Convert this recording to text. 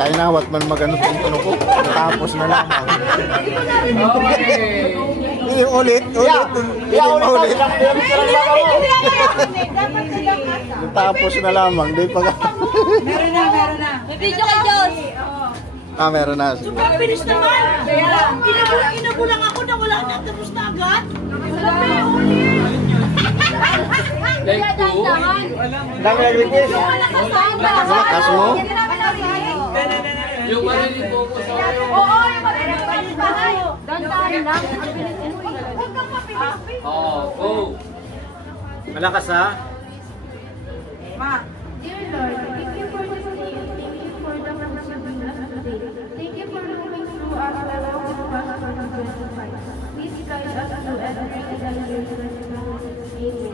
Kaya na, wat man magano kung ko. Tapos na lamang. Ulit. Tapos na lamang. Di pa ka. Meron na. May video kay Diyos. Meron na. Super bilis naman. Inabulang ako na wala na. Tapos na agad. Dami nag-request. Malakas mo? Yung marinig po po sa... Oo, yung marinig pa kayo. Dandahan lang. Huwag kang mapilapit. Oo, go! Malakas ha? Dear Lord, thank you for this day. Thank you for the possibilities today. Thank you for moving through us along with us for the 25. Please guide us through everything that we do. Amen.